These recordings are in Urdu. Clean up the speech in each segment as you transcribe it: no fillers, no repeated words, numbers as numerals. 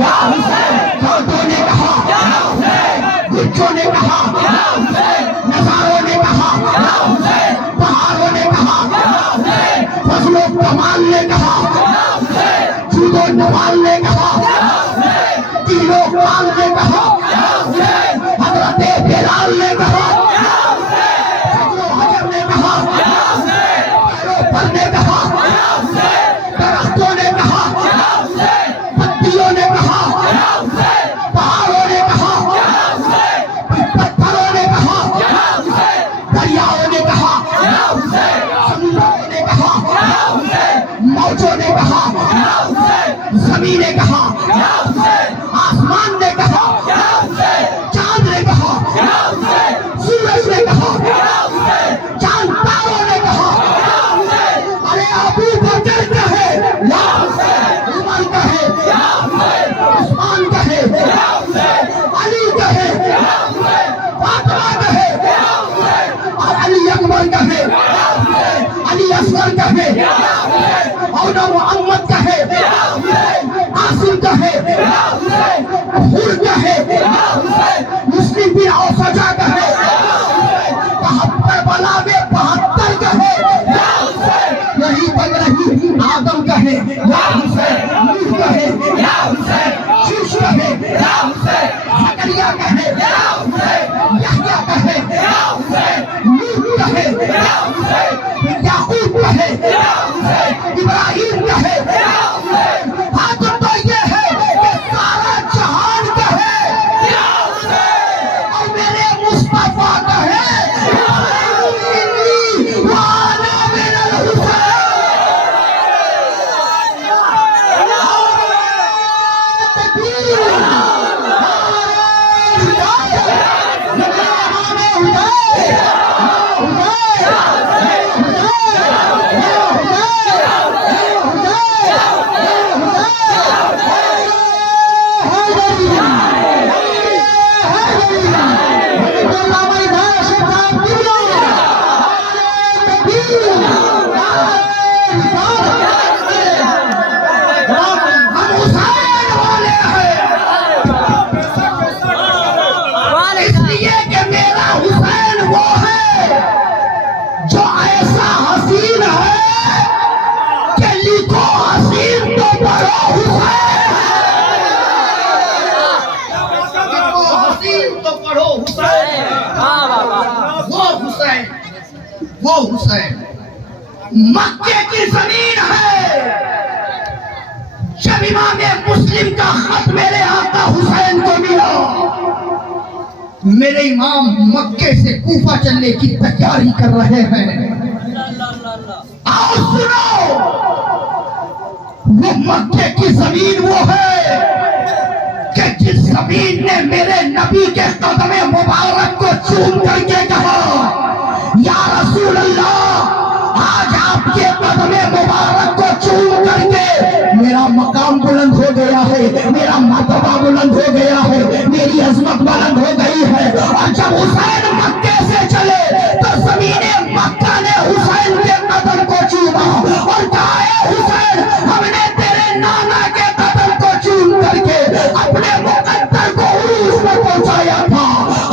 یا حسین، چھوٹوں نے کہا یا حسین، بچوں نے کہا یا حسین، نظاروں نے کہا یا حسین، پہاڑوں نے کہا یا حسین، فضل و کمال نے کہا یا حسین، جود و نوال نے کہا یا حسین، تیر و کمال نے کہا یا حسین، حضرت بلال نے کہا یا حسین، حجر و حجر نے کہا یا حسین، پر نے کہا یا حسین، درختوں نے کہا یا حسین، پتیوں نے کہا یا حسین، پہاڑوں نے کہا یا حسین، پتھروں نے کہا یا حسین، دریاؤں نے کہا یا حسین، سمندروں نے کہا یا حسین، موجوں نے کہا یا حسین، زمین نے کہا یا حسین، آسمان نے کہا یا حسین، چاند نے کہا یا حسین، سورج نے کہا یا حسین، چاند تاروں نے کہا یا حسین، ارے ابو بکر کہے یا حسین، عمر کہے یا حسین، عثمان کہے یا حسین، علی کہے یا حسین، فاطمہ کہے یا حسین، اور علی اکبر کہے یا حسین، علی اصغر کہے یا حسین، مولا محمد کہے یا حسین، قاسم کہے یا حسین، حور کہے یا حسین، مسلم بن اوسجا کہے یا حسین، 72 میں 72 کہے یا حسین، یہی تک رہی آدم کہے یا حسین، نوح کہے یا حسین، شیش کہے یا حسین، زکریا کہے یا حسین، یحییٰ کہے یا حسین، نوح کہے یا حسین، یعقوب کہے یا حسین، ابراہیم کہے یا حسین، حاجت تو یہ ہے کہ سارا جہان کہے یا حسین، اور میرے مصطفیٰ کہے وانا من الحسین۔ وہ حسین مکے کی زمین ہے۔ جب امام مسلم کا خط میرے آقا حسین کو ملا، میرے امام مکے سے کوفہ چلنے کی تیاری کر رہے ہیں۔ آؤ سنو، وہ مکے کی زمین وہ ہے کہ جس زمین نے میرے نبی کے قدم مبارک کو چوم کر کے کہا یا رسول اللہ، آج آپ کے قدم مبارک کو چوم کر کے میرا مقام بلند ہو گیا ہے، میرا مرتبہ بلند ہو گیا ہے، میری عظمت بلند ہو گئی ہے۔ اور جب حسین مکے سے چلے تو زمین مکہ نے حسین کے قدم کو چوما اور کہا اے حسین، ہم نے تیرے نانا کے قدم کو چوم کر کے اپنے مقدر کو عروج پر پہنچایا تھا،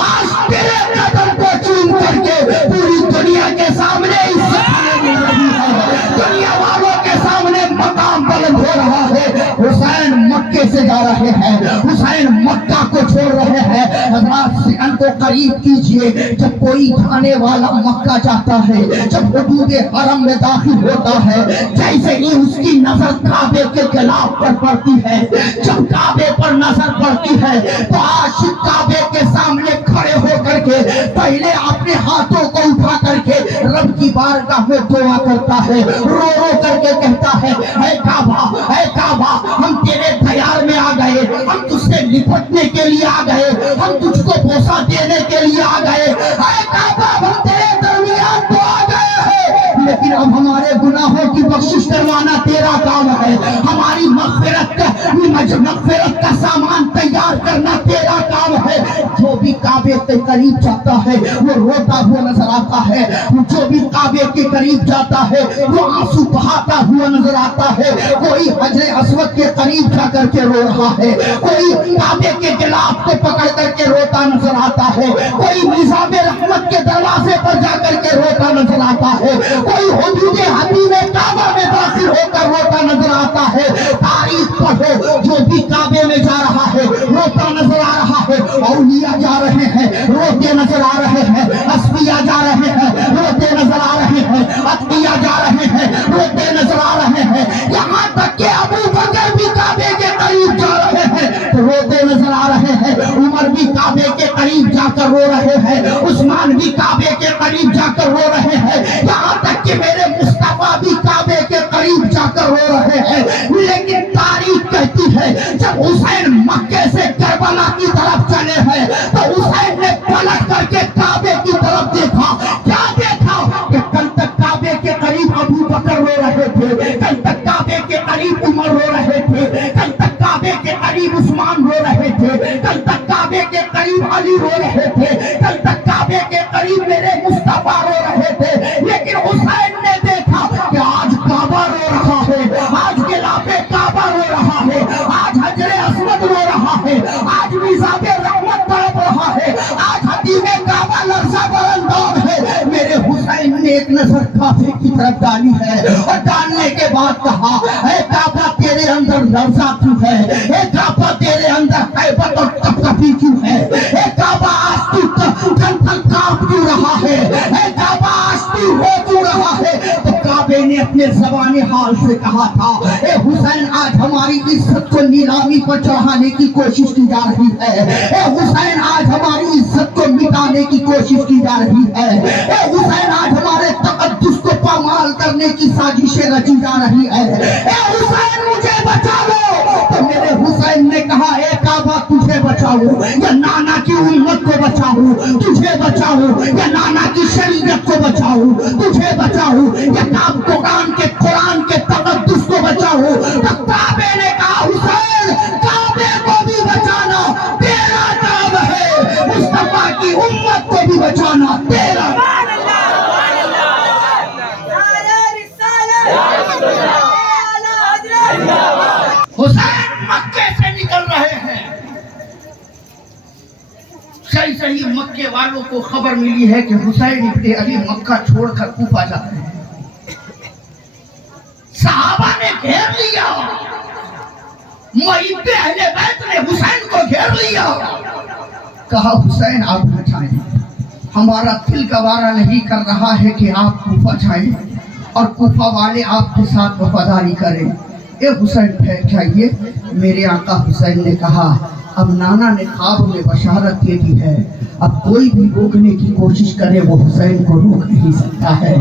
آج تیرے قدم کو چوم کر کے پوری دنیا کے سامنے عزت مل رہی ہے، دنیا والوں کے سامنے مقام بلند ہو رہا ہے۔ حسین مکے سے جا رہے ہیں، حسین مکہ کو چھوڑ رہے ہیں۔ حضرات ذہن کو قریب کیجئے، جب کوئی جانے والا مکہ جاتا ہے، جب حدود حرم میں داخل ہوتا ہے، جیسے ہی اس کی نظر کعبے کے غلاف پر پڑتی ہے، جب کعبے پر نظر پڑتی ہے تو عاشق کعبے کے سامنے کھڑے ہو کر کے پہلے اپنے ہاتھوں کو اٹھا کر کے رب کی بارگاہ میں دعا کرتا ہے، رو رو کر کے کہتا ہے اے کعبہ، ہم تیرے دیار میں آ گئے، ہم تجھ سے لپٹنے کے لیے آ گئے، ہم تجھ کو بوسہ دینے کے لیے آ گئے، اے کعبہ ہم تیرے درمیان تو آ گئے ہیں، لیکن اب ہمارے گناہوں کی بخشش کروانا تیرا کام ہے، ہماری مغفرت کا سامان تیار کرنا تیرا کام ہے۔ جو بھی کعبے کے قریب جاتا ہے وہ روتا ہوا نظر آتا ہے، جو بھی کعبے کے قریب جاتا ہے وہ آنسو بہاتا ہوا نظر آتا ہے، کوئی حجر اسود کے قریب جا کر کے رو رہا ہے، کوئی کعبے کے غلاف کو پکڑ کر کے روتا نظر آتا ہے، کوئی نظام رحمت کے دروازے پر جا کر کے روتا نظر آتا ہے، کوئی حدود حریم کعبہ میں داخل ہو کر روتا نظر آتا ہے۔ تاریخ پڑھو، جو بھی کعبے میں جا رہا ہے روتا نظر آ رہا ہے، اولیاء جا رہے ہیں روتے نظر آ رہے ہیں، اصفیاء جا رہے ہیں روتے نظر آ رہے ہیں، اتقیاء جا رہے ہیں روتے نظر آ رہے ہیں، یہاں تک کہ ابو بکر بھی کعبے کے قریب جا رہے ہیں تو روتے نظر آ رہے ہیں، عمر بھی کعبے کے قریب جا کر رو رہے ہیں، عثمان بھی کعبے کے قریب جا کر رو رہے ہیں، یہاں تک کہ میرے مصطفیٰ بھی کعبے کے قریب جا کر رو رہے ہیں۔ لیکن تاریخ کہتی ہے جب حسین مکے سے کربلا کی طرف چلے ہیں تو حسین نے پلٹ کر کے کعبے کی طرف دیکھا، کیا دیکھا کہ کل تک کعبے کے قریب ابو بکر رو رہے تھے، کل تک کعبے کے قریب عمر رو رہے تھے، کل تک کعبے کے قریب عثمان رو رہے تھے، کل تک کعبے کے قریب علی رو رہے تھے، کل تک کعبے کے قریب میرے مصطفیٰ رو رہے تھے، لیکن حسین نے دیکھا کہ آج کعبہ رو رہا ہے، آج غلاف کعبہ رو رہا ہے، آج حجر اسود رو رہا ہے، آج نظام رحمت تڑپ رہا ہے، آج حتیم کعبہ لرزہ برندار ہے۔ میرے حسین نے ایک نظر کعبے کی طرف ڈالی ہے اور ڈالنے کے بعد کہا، اے کعبہ تیرے اندر لرزہ کیوں ہے، اے کعبہ تیرے اندر ہیبت اور کپکپی کیوں ہے، اے کعبہ آج تو تھن تھن کانپ کیوں رہا ہے، اے کعبہ آج تو رو کیوں رہا ہے؟ تو کعبے نے اپنے زبان حال سے کہا تھا، اے حسین آج ہماری عزت کو نیلامی پر چڑھانے کی کوشش کی جا رہی ہے، اے حسین آج ہماری عزت کو مٹانے کی کوشش کی جا رہی ہے، اے حسین آج ہمارے تقدس کو پامال کرنے کی سازشیں رچی جا رہی ہے، اے حسین مجھے بچا لو۔ تو میرے حسین نے کہا، اے کعبہ تجھے بچاؤ یا نانا کی امت کو بچاؤ، تجھے بچاؤ یا نانا کی شریعت کو بچاؤ، تجھے بچاؤ یا قرآن کے تقدس کو بچاؤ؟ تو کعبے نے کہا، حسین کعبے کو بھی بچانا تیرا کام ہے، مصطفیٰ کی امت کو بھی بچانا تیرا۔ حسین مکے سے نکل رہے ہیں، صحیح مکے والوں کو خبر ملی ہے کہ حسین ابن علی مکہ چھوڑ کر کوفہ جا رہے ہیں۔ صحابہ نے گھیر لیا، محب اہل بیت نے حسین کو گھیر لیا، کہا حسین آپ نہ جائیں، ہمارا دل گوارا نہیں کر رہا ہے کہ آپ کوفہ جائیں اور کوفہ والے آپ کے ساتھ وفاداری کریں، اے حسین ٹھہر جائیے۔ میرے آقا حسین نے کہا، اب نانا نے خواب میں بشارت دے دی ہے، اب کوئی بھی روکنے کی کوشش کرے وہ حسین کو روک نہیں سکتا ہے،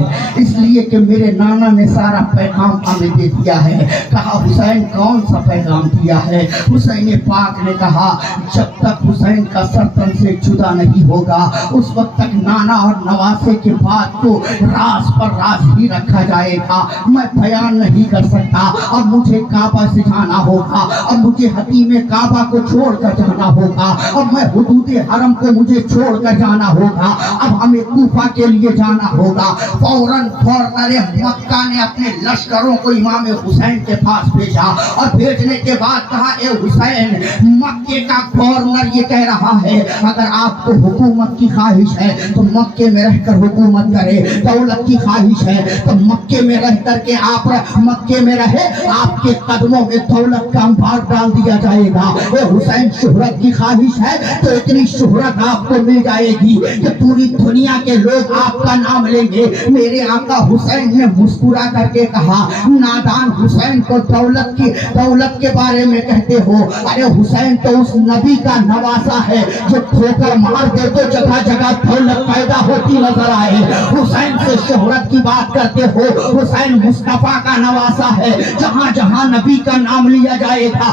اس لیے کہ میرے نانا نے سارا پیغام ہمیں دے دیا ہے۔ کہا حسین کون سا پیغام دیا ہے؟ حسین پاک نے کہا، جب تک حسین کا سر تن سے جدا نہیں ہوگا اس وقت تک نانا اور نواسے کے بات کو راز پر راز ہی رکھا جائے گا، میں بیان نہیں کر سکتا، اب مجھے کعبہ سے جانا ہوگا، اب مجھے حتیم کعبہ کو چھوڑ کر جانا ہوگا، اب میں حدود حرم کو مجھے چھوڑ کر جانا ہوگا، اب ہمیں کوفہ کے لیے جانا ہوگا۔ فوراً گورنر مکہ نے اپنے لشکروں کو امام حسین کے پاس بھیجا اور بھیجنے کے بعد کہا، اے حسین مکے کا گورنر یہ کہہ رہا ہے اگر آپ کو حکومت کی خواہش ہے تو مکے میں رہ کر حکومت کرے، دولت کی خواہش ہے تو مکے میں رہ کر کے آپ مکے میں رہے، آپ کے قدموں میں دولت کا انبار ڈال دیا جائے گا۔ اے حسین شہرت کی خواہش ہے تو اتنی شہرت آپ کو مل جائے گی کہ پوری دنیا کے لوگ آپ کا نام لیں گے۔ میرے آقا حسین نے مسکرا کر کے کہا، نادان حسین کو دولت کے بارے میں کہتے ہو، ارے حسین تو اس نبی کا نواسا ہے جو ٹھوکر مار دے تو جگہ جگہ دولت پیدا ہوتی نظر آئے۔ حسین سے شہرت کی بات کرتے ہو، حسین مصطفیٰ کا نواسا ہے، جہاں جہاں نبی کا نام لیا جائے گا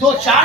2-4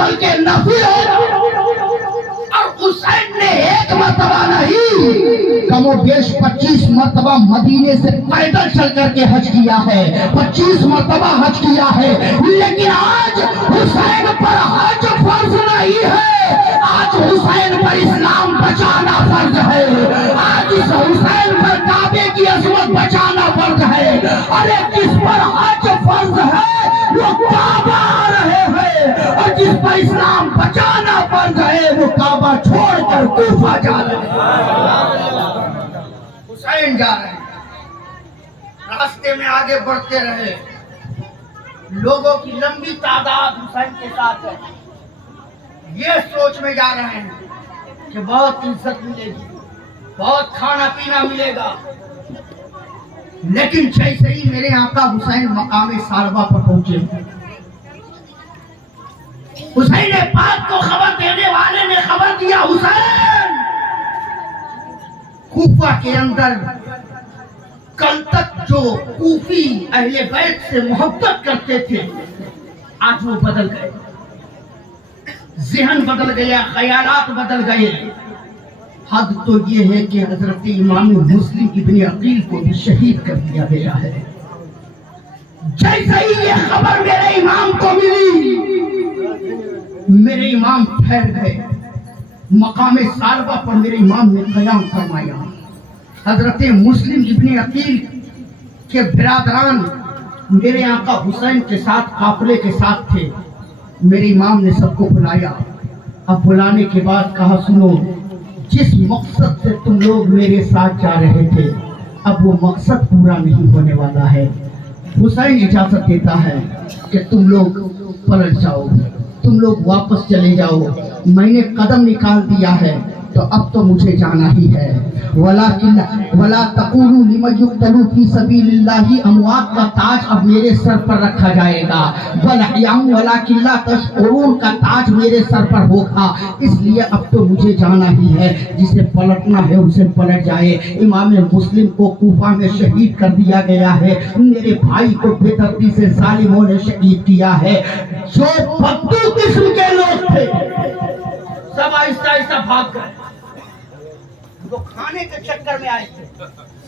بلکہ نفی ہے۔ اور حسین نے ایک مرتبہ نہیں، کم و بیش 25 مرتبہ مدینے سے پیدل چل کر کے حج کیا ہے، 25 مرتبہ حج کیا ہے، لیکن آج حسین پر حج فرض نہیں ہے، آج حسین پر اسلام بچانا فرض ہے، آج اس حسین پر کعبے کی عظمت بچانا فرض ہے۔ ارے جس پر حج فرض ہے وہ کعبہ آ رہے ہیں، اور جس پر اسلام بچانا فرض ہے وہ کعبہ چھوڑ کر کوفہ جا رہے ہیں۔ حسین جا رہے ہیں، راستے میں آگے بڑھتے رہے، لوگوں کی لمبی تعداد حسین کے ساتھ ہے، یہ سوچ میں جا رہے ہیں کہ بہت عزت ملے گی، بہت کھانا پینا ملے گا، لیکن جیسے ہی میرے آقا حسین مقام صالبہ پر پہنچے، حسین پاک کو خبر دینے والے نے خبر دیا، حسین کوفہ کے اندر کل تک جو کوفی اہل بیت سے محبت کرتے تھے آج وہ بدل گئے، ذہن بدل گیا، خیالات بدل گئے۔ حد تو یہ ہے کہ حضرت امام مسلم ابن عقیل کو بھی شہید کر دیا گیا ہے۔ جیسے ہی یہ خبر میرے امام کو ملی، میرے امام ٹھہر گئے، مقام صالبہ پر میرے امام نے قیام فرمایا۔ حضرت مسلم ابن عقیل کے برادران میرے آقا حسین کے ساتھ قافلے کے ساتھ تھے، میرے امام نے سب کو بلایا۔ اب بلانے کے بعد کہا، سنو، جس مقصد سے تم لوگ میرے ساتھ جا رہے تھے اب وہ مقصد پورا نہیں ہونے والا ہے۔ حسین اجازت دیتا ہے کہ تم لوگ پلٹ جاؤ، تم لوگ واپس چلے جاؤ، میں نے قدم نکال دیا ہے تو اب تو مجھے جانا ہی ہے۔ وَلَا تَقُولُوا لِمَنْ يُقْتَلُ فِي سَبِيلِ اللَّهِ، اموات کا تاج اب میرے سر پر رکھا جائے گا، بَلْ أَحْيَاءٌ وَلَٰكِن لَا تَشْعُرُونَ کا تاج میرے سر پر ہوگا، اس لیے اب تو مجھے جانا ہی ہے، جسے پلٹنا ہے اسے پلٹ جائے۔ امام مسلم کو کوفہ میں شہید کر دیا گیا ہے، میرے بھائی کو بے دردی سے ظالموں نے شہید کیا ہے۔ جو بدو قسم کے لوگ تھے سب آہستہ آہستہ بھاگ گئے، وہ کھانے کے چکر میں آئے تھے،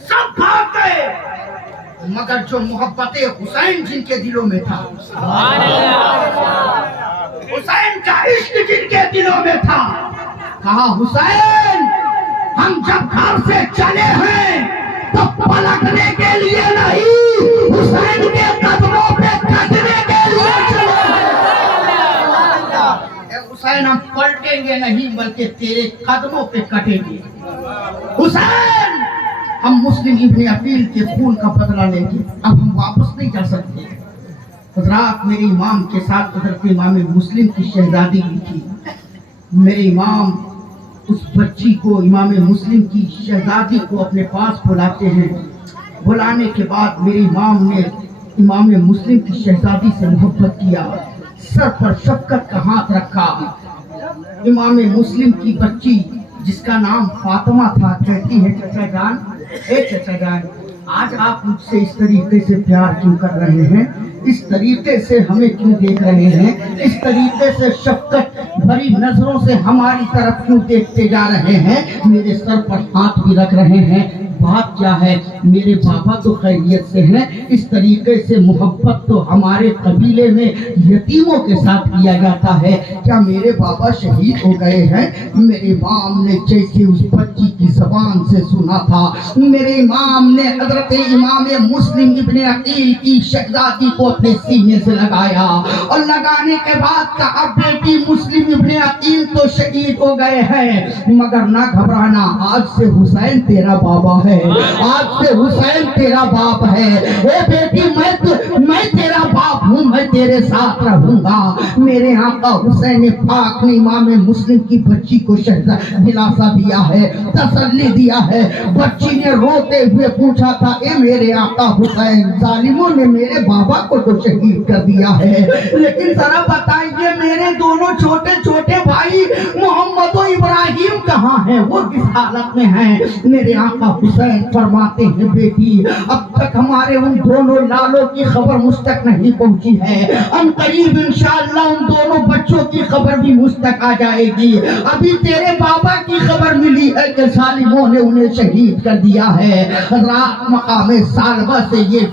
سب بھاگ گئے، مگر جو محبت حسین جن کے دلوں میں تھا، حسین کا عشق جن کے دلوں میں تھا، کہا، حسین ہم جب گھر سے چلے ہیں تو پلٹنے کے لیے نہیں، حسین کے قدموں پہ کٹنے کے لیے چلے ہیں۔ حسین ہم پلٹیں گے نہیں بلکہ تیرے قدموں پہ کٹیں گے۔ حسین ہم مسلم ابن عقیل کے خون کا بدلہ لیں گے، اب ہم واپس نہیں جا سکتے۔ حضرات میرے امام کے ساتھ حضرت امام مسلم کی شہزادی بھی تھی، میرے امام اس بچی کو، امام مسلم کی شہزادی کو اپنے پاس بلاتے ہیں۔ بلانے کے بعد میرے امام نے امام مسلم کی شہزادی سے محبت کیا، سر پر شفقت کا ہاتھ رکھا۔ امام مسلم کی بچی جس کا نام فاطمہ تھا کہتی ہے، چچا جان، اے چچا جان، آج آپ مجھ سے اس طریقے سے پیار کیوں کر رہے ہیں، اس طریقے سے ہمیں کیوں دیکھ رہے ہیں، اس طریقے سے شفقت بھری نظروں سے ہماری طرف کیوں دیکھتے جا رہے ہیں، میرے سر پر ہاتھ بھی رکھ رہے ہیں، بات کیا ہے؟ میرے بابا تو خیریت سے ہیں، اس طریقے سے محبت تو ہمارے قبیلے میں یتیموں کے ساتھ کیا جاتا ہے، کیا میرے بابا شہید ہو گئے ہیں؟ میرے امام نے جیسے اس بچی کی زبان سے سنا تھا، میرے امام نے حضرت امام مسلم ابن عقیل کی شہزادی کو اپنے سینے سے لگایا، اور لگانے کے بعد کہا، بیٹی مسلم ابن عقیل تو شہید ہو گئے ہیں مگر نہ گھبرانا، آج سے حسین تیرا بابا ہے، آج سے حسین تیرا باپ ہے، اے بیٹی میں تیرا باپ ہوں، میں تیرے ساتھ رہوں گا۔ میرے آقا حسین پاک نے امام مسلم کی بچی کو دلاسا دیا ہے، تسلی دیا ہے۔ بچی نے روتے ہوئے پوچھا تھا، اے میرے آقا حسین، ظالموں نے میرے بابا کو تو شہید کر دیا ہے، لیکن ذرا بتائیے میرے دونوں چھوٹے چھوٹے بھائی محمد و ابراہیم کہاں ہیں، وہ کس حالت میں ہیں؟ میرے آقا حسین حسین فرماتے ہیں بیٹی اب تک ہمارے ان دونوں لالوں کی خبر مجھ تک نہیں پہنچی ہے، ان قریب انشاءاللہ ان دونوں بچوں کی خبر بھی مجھ تک آ جائے گی۔ ابھی تیرے بابا کی خبر ملی ہے کہ ظالموں نے انہیں شہید کر دیا ہے۔ رات مقام سالبہ سے یہ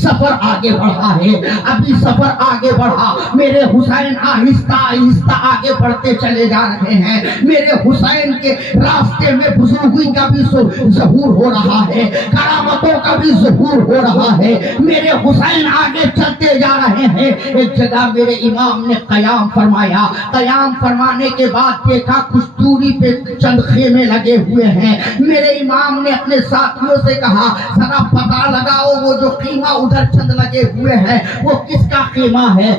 سفر آگے بڑھا ہے، ابھی سفر آگے بڑھا، میرے حسین آہستہ آہستہ آگے بڑھتے چلے جا رہے ہیں، میرے حسین کے راستے میں بزرگی کا بھی ظہور ہو رہا ہے، کرامتوں کا بھی ظہور ہو رہا ہے، میرے حسین آگے چلتے جا رہے ہیں۔ ایک جگہ میرے امام نے قیام فرمایا، قیام فرمانے کے بعد دیکھا کچھ دوری پہ چند خیمے لگے ہوئے ہیں، میرے امام نے اپنے ساتھیوں سے کہا ذرا پتہ لگاؤ وہ جو خیمہ ادھر چند لگے ہوئے ہیں وہ کس کا خیمہ ہے۔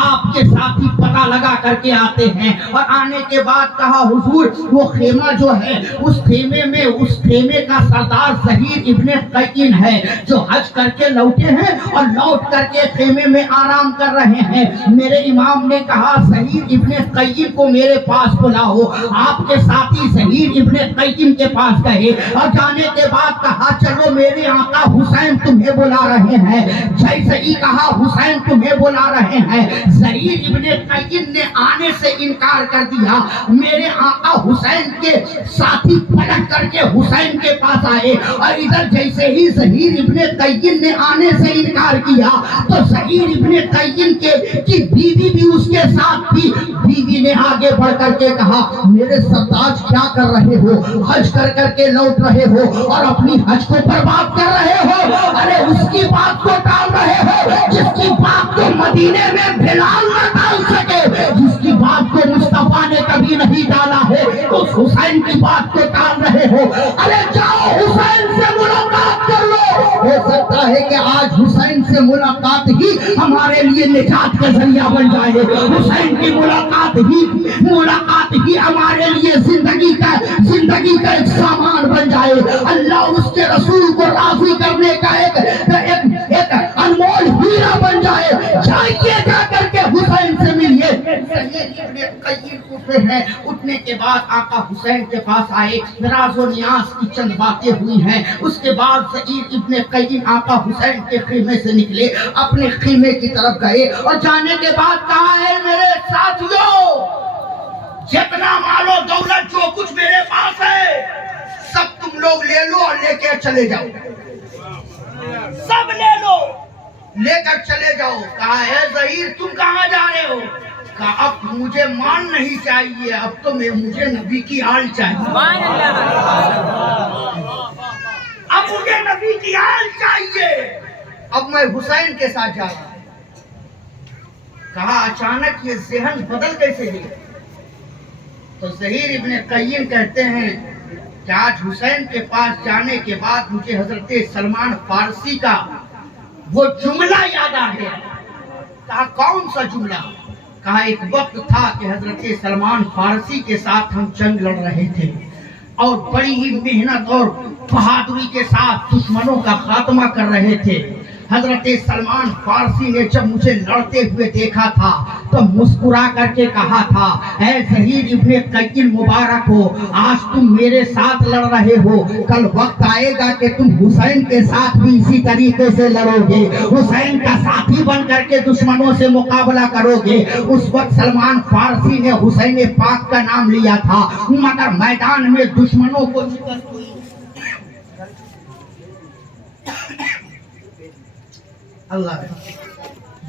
آپ کے ساتھی پتہ لگا کر کے آتے ہیں اور آنے کے بعد کہا حضور وہ خیمہ جو ہے اس خیمے میں اس خیمے کا سردار ظہیر ابن قین ہے جو حج کر کے لوٹے ہیں اور لوٹ کر کے خیمے میں آرام کر رہے ہیں۔ میرے امام نے کہا ظہیر ابن قین کو میرے پاس بلاؤ۔ آپ کے ساتھی ظہیر ابن قین کے پاس گئے اور جانے کے بعد کہا چلو میرے آقا حسین تمہیں بلا رہے ہیں۔ جیسے ہی کہا حسین تمہیں بلا رہے ہیں، ظہیر ابن قین نے آنے سے انکار کر دیا۔ میرے آقا حسین کے ساتھی پلٹ کر کے حسین کے پاس آئے اور ادھر جیسے ہی ظہیر ابن قین نے آنے سے انکار کیا تو ظہیر ابن قین کی بیوی بھی اس کے ساتھ تھی۔ بیوی نے آگے بڑھ کر کے کہا میرے سرتاج کیا کر رہے ہو، حج کر کے لوٹ رہے ہو اور اپنی حج کو برباد کر رہے ہو۔ ارے اس کی بات کو ٹال رہے ہو جس کی بات کو مدینے میں بلال نہ ٹال سکے، جس کی بات کو مصطفیٰ نے کبھی نہیں ڈالا ہے، اس حسین کی بات کو ٹال رہے ہو۔ ارے جاؤ حسین سے ملاقات کر لو، ہو سکتا ہے کہ آج حسین سے ملاقات ہی ہمارے لیے نجات کا ذریعہ بن جائے، حسین کی ملاقات ہی ہمارے لیے زندگی کا ایک سامان بن جائے، اللہ اس کے رسول کو راضی کرنے کا ایک انمول ہیرا بن جائے۔ جائیے جا کر کے حسین سے ملیے۔ اٹھنے کے بعد آقا حسین کے پاس آئے، راز و نیاز کی چند باتیں ہوئی ہیں۔ اس کے بعد ظہیر ابن قین آقا حسین کے خیمے سے نکلے، اپنے خیمے کی طرف گئے اور جانے کے بعد کہا ہے میرے ساتھیوں جتنا مال و دولت جو کچھ میرے پاس ہے سب تم لوگ لے لو اور لے کے چلے جاؤ، سب لے لو لے کر چلے جاؤ۔ کہا ہے ظہیر تم کہاں جا رہے ہو؟ کہا اب مجھے مان نہیں چاہیے، اب تو مجھے نبی کی آل چاہیے، اب مجھے نبی کی آل چاہیے، اب میں حسین کے ساتھ جا رہا ہوں۔ کہا اچانک یہ ذہن بدل کیسے گیا؟ تو ظہیر ابن قین کہتے ہیں کہ آج حسین کے پاس جانے کے بعد مجھے حضرت سلمان فارسی کا وہ جملہ یاد آ گیا۔ کہا کون سا جملہ؟ کہا ایک وقت تھا کہ حضرت سلمان فارسی کے ساتھ ہم جنگ لڑ رہے تھے اور بڑی ہی محنت اور بہادری کے ساتھ دشمنوں کا خاتمہ کر رہے تھے۔ حضرت سلمان فارسی نے جب مجھے لڑتے ہوئے دیکھا تھا تو مسکرا کر کے کہا تھا اے ظہیر ابن قین مبارک ہو، آج تم میرے ساتھ لڑ رہے ہو، کل وقت آئے گا کہ تم حسین کے ساتھ بھی اسی طریقے سے لڑو گے، حسین کا ساتھی بن کر کے دشمنوں سے مقابلہ کرو گے۔ اس وقت سلمان فارسی نے حسین پاک کا نام لیا تھا مگر میدان میں دشمنوں کو شکست ہوئی۔ اللہ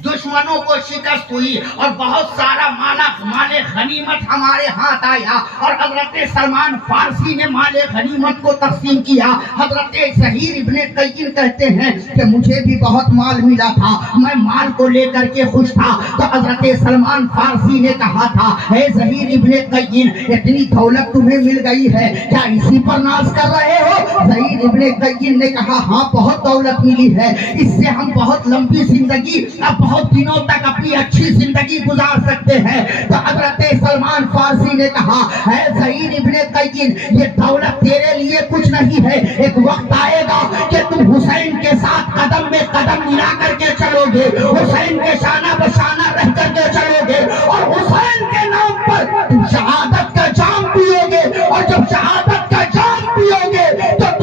دشمنوں کو شکست ہوئی اور بہت سارا مال غنیمت ہمارے ہاتھ آیا اور حضرت سلمان فارسی نے مال غنیمت کو تقسیم کیا۔ حضرت ظہیر ابن قین کہتے ہیں کہ مجھے بھی بہت مال ملا تھا، میں مال کو لے کر کے خوش تھا، تو حضرت سلمان فارسی نے کہا تھا اے ظہیر ابن قین اتنی دولت تمہیں مل گئی ہے، کیا اسی پر ناز کر رہے ہو؟ ظہیر ابن قین نے کہا ہاں بہت دولت ملی ہے، اس سے ہم بہت لمبی زندگی بہت دنوں تک اپنی اچھی زندگی گزار سکتے ہیں۔ تو حضرت سلمان فارسی نے کہا اے ظہیر ابن قین یہ دولت تیرے لیے کچھ نہیں ہے، ایک وقت آئے گا کہ تم حسین کے ساتھ قدم میں قدم ملا کر کے چلو گے، حسین کے شانہ بشانہ رہ کر کے چلو گے اور حسین کے نام پر تم شہادت کا جام پیو گے، اور جب شہادت کا جام پیو گے تو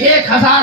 1000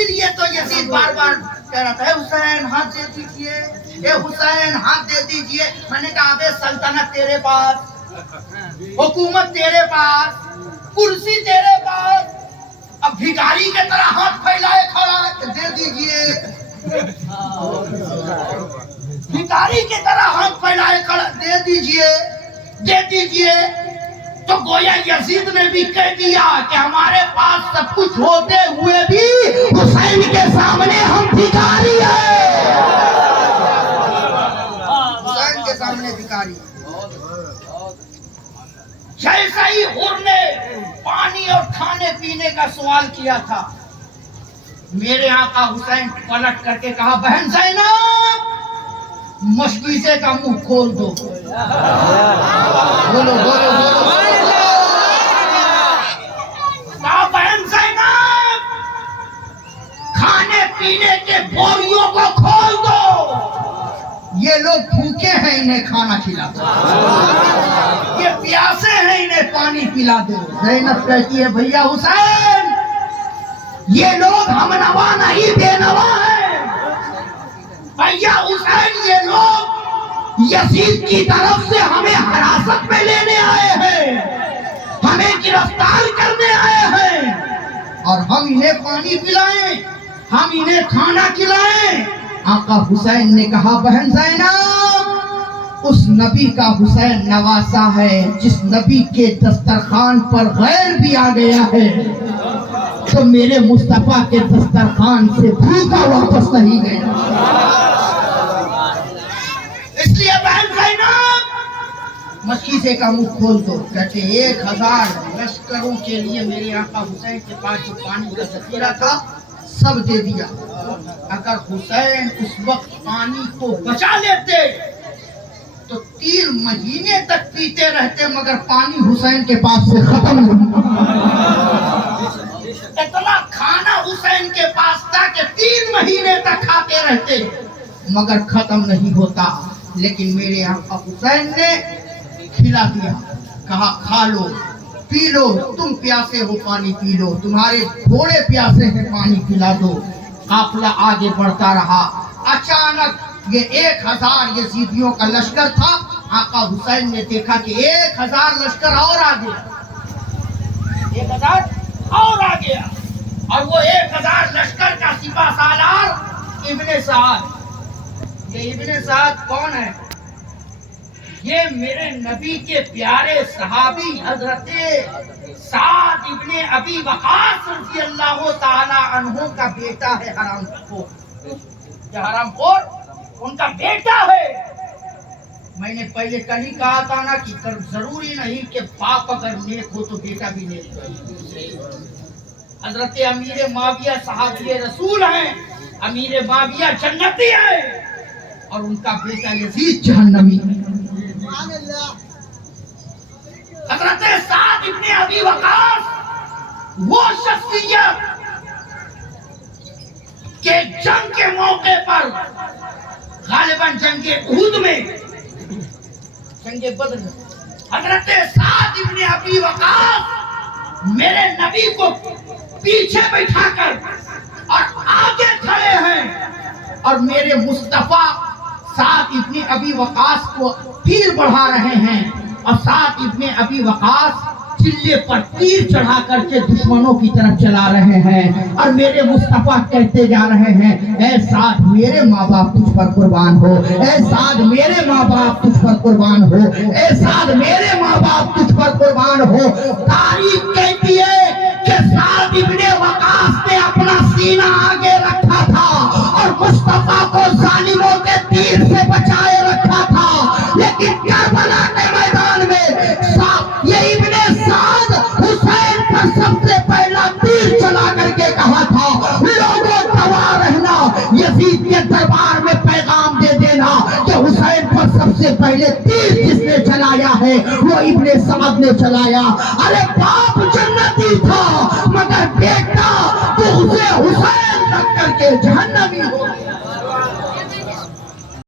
اسی لیے تو یزید بار بار کہہ رہا تھا اے حسین ہاتھ دے دیجئے، اے حسین ہاتھ دے دیجئے۔ میں نے کہا ابے سلطنت تیرے پاس، حکومت تیرے پاس، کرسی تیرے پاس، اب بھکاری کی طرح ہاتھ پھیلائے کھڑا ہے کہ دے دیجئے، بھکاری کی طرح ہاتھ پھیلائے کھڑا دے دیجئے دے دیجئے۔ تو گویا یزید نے بھی کہہ دیا کہ ہمارے پاس سب کچھ ہوتے ہوئے بھی حسین کے سامنے ہم بھکاری ہیں، حسین کے سامنے بھکاری۔ جیسا ہی حر نے پانی اور کھانے پینے کا سوال کیا تھا، میرے آقا حسین پلٹ کر کے کہا بہن زینب مشکیزے کا منہ کھول دو، بولو بولو بولو، کہا بہن زینب کھانے پینے کے بوریوں کو کھول دو، یہ لوگ بھوکے ہیں انہیں کھانا کھلا دو، یہ پیاسے ہیں انہیں پانی پلا دو۔ زینب کہتی ہے بھیا حسین یہ لوگ ہم نوا نہیں بے نوا ہیں، بھیا حسین یہ لوگ یزید کی طرف سے ہمیں حراست میں لینے آئے ہیں، ہمیں گرفتار کرنے آئے ہیں، اور ہم انہیں پانی پلائیں، ہم انہیں کھانا کھلائیں۔ آقا حسین نے کہا بہن زینب اس نبی کا حسین نواسا ہے جس نبی کے دسترخوان پر غیر بھی آ گیا ہے تو میرے مصطفیٰ کے دسترخوان سے بھوکا واپس نہیں گیا۔ اس لیے بہن زینب مشکیزے کا منہ کھول دو۔ کہتے 1000 لشکروں کے لیے میرے آقا حسین کے پاس جو پانی کا ذخیرہ تھا سب دے دیا۔ اگر حسین اس وقت پانی کو بچا لیتے تو 3 مہینے تک پیتے رہتے، مگر پانی حسین کے پاس سے ختم نہیں ہوتا۔ اتنا کھانا حسین کے پاس تھا کہ 3 مہینے تک کھاتے رہتے مگر ختم نہیں ہوتا، لیکن میرے آقا حسین نے کھلا دیا، کہا کھا لو پی لو، تم پیاسے ہو پانی پی لو، تمہارے گھوڑے پیاسے ہیں پانی پلا دو۔ قافلہ آگے بڑھتا رہا، اچانک یہ 1000 یزیدیوں کا لشکر تھا، آقا حسین نے دیکھا کہ 1000 لشکر اور آ گیا، 1000 اور آ گیا، اور وہ 1000 لشکر کا سپہ سالار ابن سعد۔ یہ ابن سعد کون ہے؟ یہ میرے نبی کے پیارے صحابی حضرت سعد ابن ابی وقاص رضی اللہ تعالی عنہ کا بیٹا ہے، حرام خور، یہ حرام خور ان کا بیٹا ہے۔ میں نے پہلے کل ہی کہا تھا نا کہ ضروری نہیں کہ باپ اگر نیک ہو تو بیٹا بھی نیک ہو۔ حضرت امیر معاویہ صحابی رسول ہیں، امیر معاویہ جنتی ہے، اور ان کا بیٹا یزید جہنمی ہے۔ حضرت سعد ابن ابی وقاص وہ شخصیت کہ جنگ کے موقع پر غالباً جنگ احد میں، جنگ بدر میں حضرت سعد ابن ابی وقاص میرے نبی کو پیچھے بٹھا کر اور آگے کھڑے ہیں، اور میرے مصطفیٰ سعد ابن ابی وقاص کو تیر بڑھا رہے ہیں، اور سعد ابن ابی وقاص چلے پر تیر چڑھا کر کے دشمنوں کی طرف چلا رہے ہیں، اور میرے مصطفیٰ کہتے جا رہے ہیں اے سعد میرے ماں باپ تجھ پر قربان ہو، اے سعد میرے ماں باپ تجھ پر قربان ہو، اے سعد میرے ماں باپ تجھ پر قربان ہو۔ تاریخ کہتی ہے کہ سعد ابن وقاص نے اپنا سینہ آگے رکھا تھا اور مصطفیٰ کو ظالموں کے تیر سے بچائے رکھا تھا، لیکن کربلا کے میدان میں یہ ابن سعد حسین پر سب سے پہلا تیر چلا کر کے کہا تھا لوگوں تباہ رہنا، یزید کے دربار میں پیغام دے دینا کہ حسین پر سب سے پہلے تیر جس نے چلایا ہے وہ ابن سعد نے چلایا۔ ارے باپ جنتی تھا مگر بیٹا تو اسے حسین رکھ کر کے جہنمی ہو